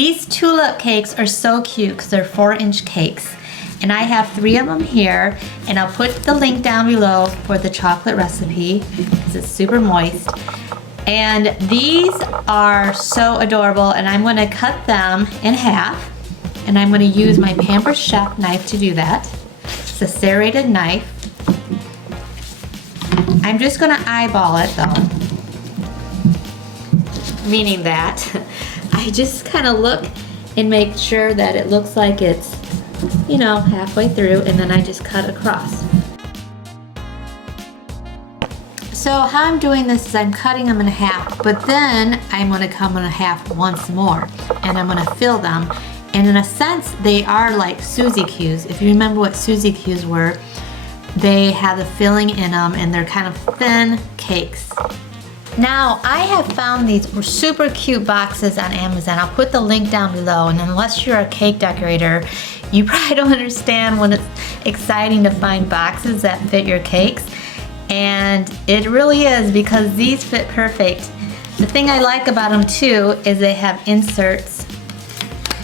These tulip cakes are so cute because they're 4-inch cakes. And I have 3 of them here, and I'll put the link down below for the chocolate recipe because it's super moist. And these are so adorable, and I'm gonna cut them in half, and I'm gonna use my Pampers Chef knife to do that. It's a serrated knife. I'm just gonna eyeball it though, meaning that I just kind of look and make sure that it looks like it's, you know, halfway through, and then I just cut across. So how I'm doing this is I'm cutting them in half, but then I'm gonna come in half once more, and I'm gonna fill them. And in a sense, they are like Suzy Q's. If you remember what Suzy Q's were, they have the filling in them, and they're kind of thin cakes. Now, I have found these super cute boxes on Amazon. I'll put the link down below, and unless you're a cake decorator, you probably don't understand when it's exciting to find boxes that fit your cakes. And it really is, because these fit perfect. The thing I like about them too is they have inserts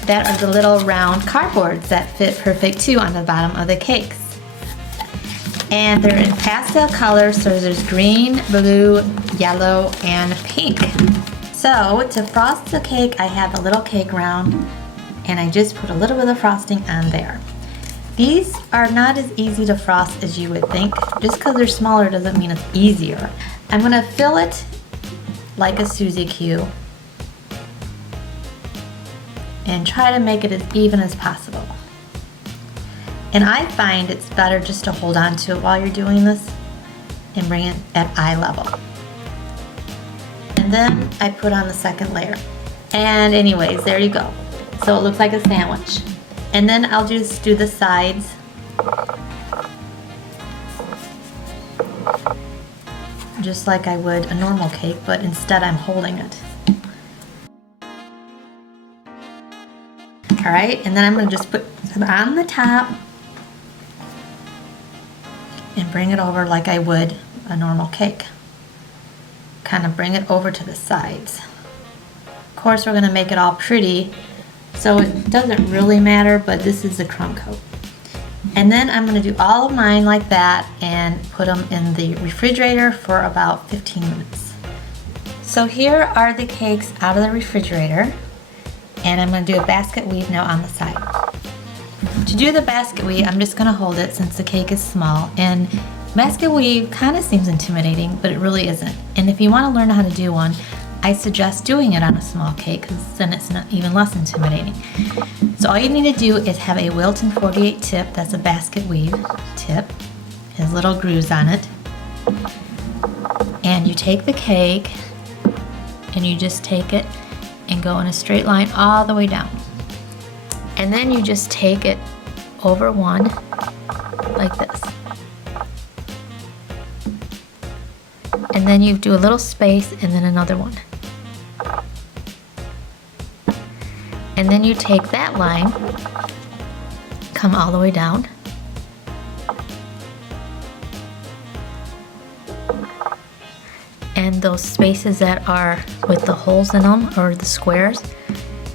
that are the little round cardboards that fit perfect too on the bottom of the cakes. And they're in pastel colors, so there's green, blue, yellow, and pink. So to frost the cake, I have a little cake round, and I just put a little bit of frosting on there. These are not as easy to frost as you would think. Just because they're smaller doesn't mean it's easier. I'm gonna fill it like a Suzy Q and try to make it as even as possible. And I find it's better just to hold on to it while you're doing this and bring it at eye level. And then I put on the second layer. And anyways, there you go. So it looks like a sandwich. And then I'll just do the sides. Just like I would a normal cake, but instead I'm holding it. All right, and then I'm gonna just put them on the top and bring it over like I would a normal cake. Kind of bring it over to the sides. Of course, we're gonna make it all pretty, so it doesn't really matter, but this is the crumb coat. And then I'm gonna do all of mine like that and put them in the refrigerator for about 15 minutes. So here are the cakes out of the refrigerator, and I'm gonna do a basket weave now on the side. To do the basket weave, I'm just gonna hold it since the cake is small, and basket weave kind of seems intimidating, but it really isn't. And if you wanna learn how to do one, I suggest doing it on a small cake, because then it's not even less intimidating. So all you need to do is have a Wilton 48 tip, that's a basket weave tip, it has little grooves on it. And you take the cake, and you just take it and go in a straight line all the way down. And then you just take it over one, like this. And then you do a little space and then another one. And then you take that line, come all the way down. And those spaces that are with the holes in them, or the squares,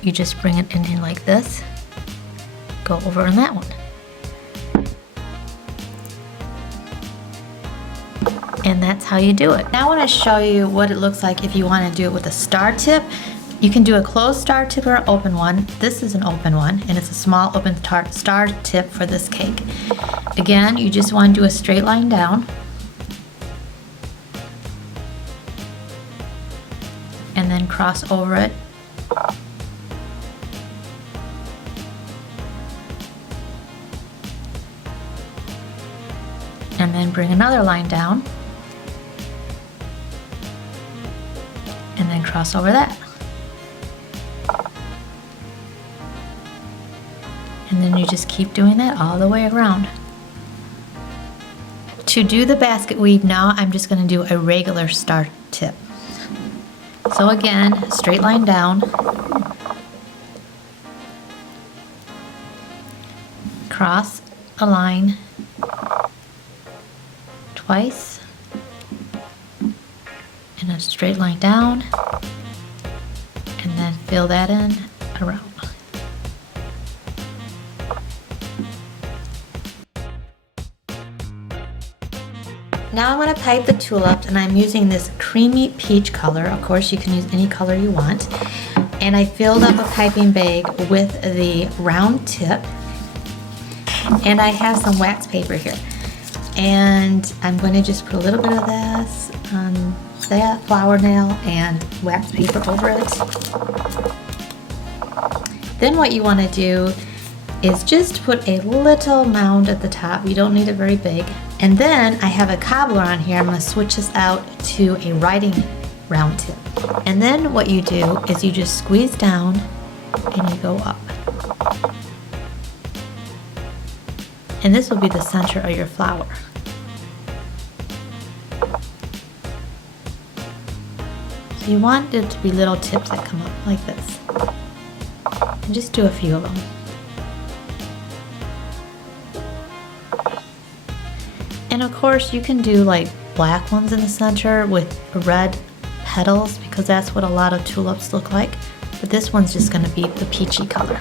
you just bring it in here like this. Go over on that one. And that's how you do it. Now I want to show you what it looks like if you want to do it with a star tip. You can do a closed star tip or an open one. This is an open one, and it's a small open star tip for this cake. Again, you just want to do a straight line down. And then cross over it. And then bring another line down. And then cross over that. And then you just keep doing that all the way around. To do the basket weave now, I'm just going to do a regular star tip. So again, straight line down, cross a line twice, and a straight line down, and then fill that in around. Now I'm going to pipe the tulips, and I'm using this creamy peach color. Of course, you can use any color you want. And I filled up a piping bag with the round tip. And I have some wax paper here. And I'm going to just put a little bit of this on that flower nail and wax paper over it. Then what you want to do is just put a little mound at the top. You don't need it very big. And then I have a cobbler on here. I'm going to switch this out to a writing round tip. And then what you do is you just squeeze down and you go up. And this will be the center of your flower. So you want it to be little tips that come up like this. And just do a few of them. And of course you can do like black ones in the center with red petals, because that's what a lot of tulips look like. But this one's just going to be the peachy color.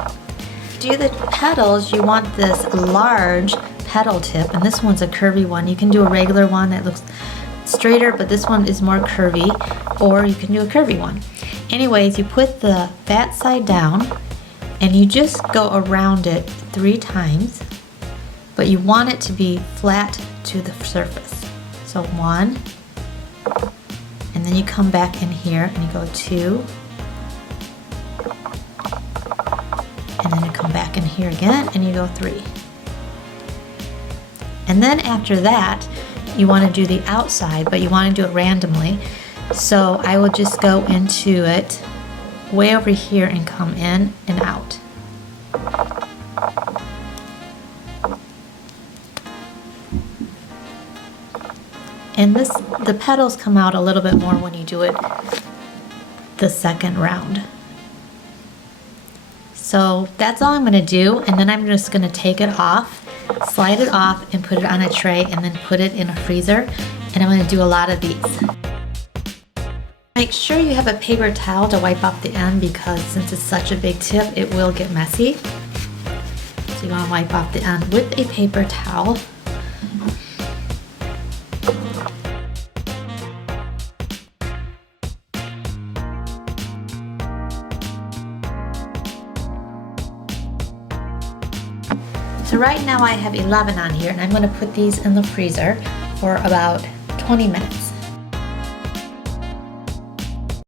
To do the petals, you want this large petal tip, and this one's a curvy one. You can do a regular one that looks straighter, but this one is more curvy, or you can do a curvy one. Anyways, you put the fat side down and you just go around it 3 times, but you want it to be flat to the surface. So 1, and then you come back in here and you go 2, and then you come back in here again and you go 3. And then after that, you want to do the outside, but you want to do it randomly. So I will just go into it way over here and come in and out. And the petals come out a little bit more when you do it the second round. So that's all I'm going to do, and then I'm just going to take it off, slide it off, and put it on a tray, and then put it in a freezer. And I'm going to do a lot of these. Make sure you have a paper towel to wipe off the end, because since it's such a big tip, it will get messy. So you want to wipe off the end with a paper towel. So right now I have 11 on here, and I'm going to put these in the freezer for about 20 minutes.